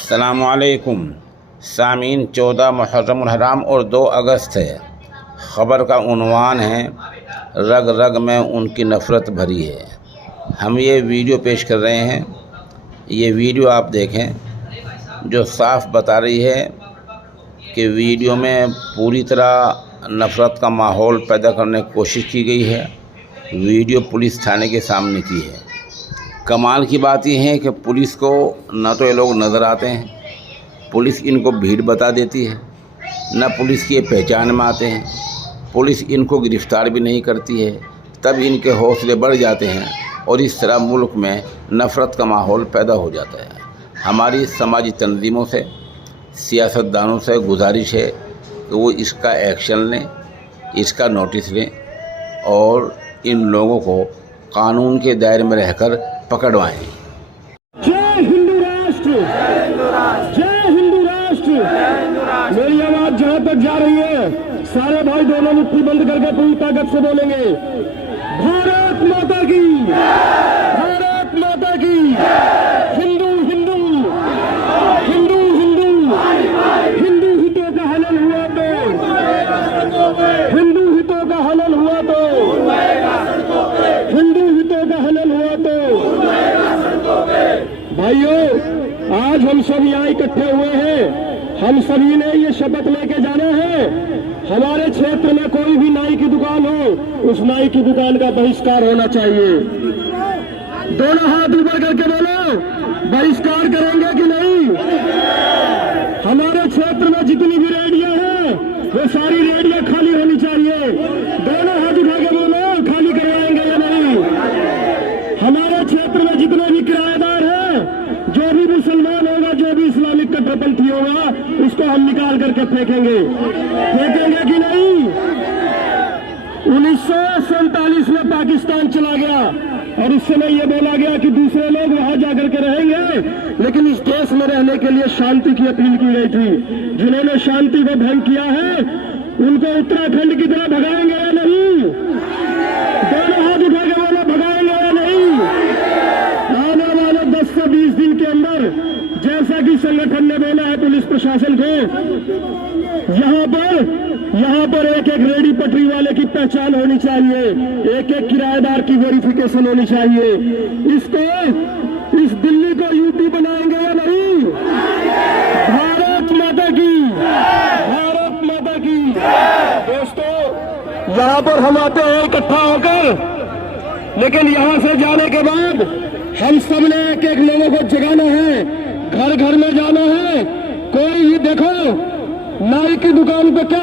अस्सलामुअलैकुम सामीन। 14 मुहर्रम हराम और 2 अगस्त है। ख़बर का उन्वान है रग रग में उनकी नफ़रत भरी है। हम ये वीडियो पेश कर रहे हैं। ये वीडियो आप देखें जो साफ बता रही है कि वीडियो में पूरी तरह नफ़रत का माहौल पैदा करने की कोशिश की गई है। वीडियो पुलिस थाने के सामने की है। कमाल की बात यह है कि पुलिस को न तो ये लोग नज़र आते हैं, पुलिस इनको भीड़ बता देती है, न पुलिस की ये पहचान में आते हैं, पुलिस इनको गिरफ़्तार भी नहीं करती है। तब इनके हौसले बढ़ जाते हैं और इस तरह मुल्क में नफ़रत का माहौल पैदा हो जाता है। हमारी समाजी तंजीमों से, सियासतदानों से गुजारिश है कि वो इसका एक्शन लें, इसका नोटिस लें और इन लोगों को कानून के दायरे में रहकर पकड़वाएं। जय हिंदू राष्ट्र, जय हिंदू राष्ट्र। मेरी आवाज जहां तक जा रही है, सारे भाई दोनों मुट्ठी बंद करके पूरी ताकत से बोलेंगे, भारत माता की, भारत माता की। हिंदू हिंदू, हिंदू हिंदू, हिंदू हितों का हनन हुआ तो, हिंदू हितों का हनन हुआ तो, हिंदू हितों का हनन हुआ तो। भाइयों, आज हम सब यहाँ इकट्ठे हुए हैं। हम सभी ने ये शपथ लेके जाना है, हमारे क्षेत्र में कोई भी नाई की दुकान हो, उस नाई की दुकान का बहिष्कार होना चाहिए। दोनों हाथ ऊपर करके बोलो, बहिष्कार करेंगे कि नहीं। हमारे क्षेत्र में जितनी भी रेडियां हैं वो सारी रेडियां खाली होनी चाहिए। दोनों हाथ उठा के बोलो, खाली करवाएंगे या नहीं। हमारे क्षेत्र में जितने भी किराएदार हैं, जो भी मुसलमान होगा, जो भी इस्लामिक कट्टरपंथी होगा, उसको हम निकाल करके फेंकेंगे। फेंकेंगे कि नहीं। 1947 में पाकिस्तान चला गया और उस समय यह बोला गया कि दूसरे लोग वहां जाकर के रहेंगे, लेकिन इस देश में रहने के लिए शांति की अपील की गई थी। जिन्होंने शांति को भंग किया है उनको उत्तराखंड की तरह भगाएंगे या नहीं। दोनों हाथ उठा के बोलो, भगाएंगे या नहीं। आने वाले 10 से 20 दिन के अंदर, जैसा कि संगठन ने बोला है पुलिस प्रशासन को, यहाँ पर एक एक रेडी पटरी वाले की पहचान होनी चाहिए, एक एक किराएदार की वेरिफिकेशन होनी चाहिए। इसको, इस दिल्ली को यूपी बनाएंगे या नहीं। भारत माता की, भारत माता की। दोस्तों, यहाँ पर हम आते हैं इकट्ठा होकर, लेकिन यहाँ से जाने के बाद हम सब ने एक एक लोगों को जगाना है, घर घर में जाना है। कोई ही देखो नाई की दुकान पे क्या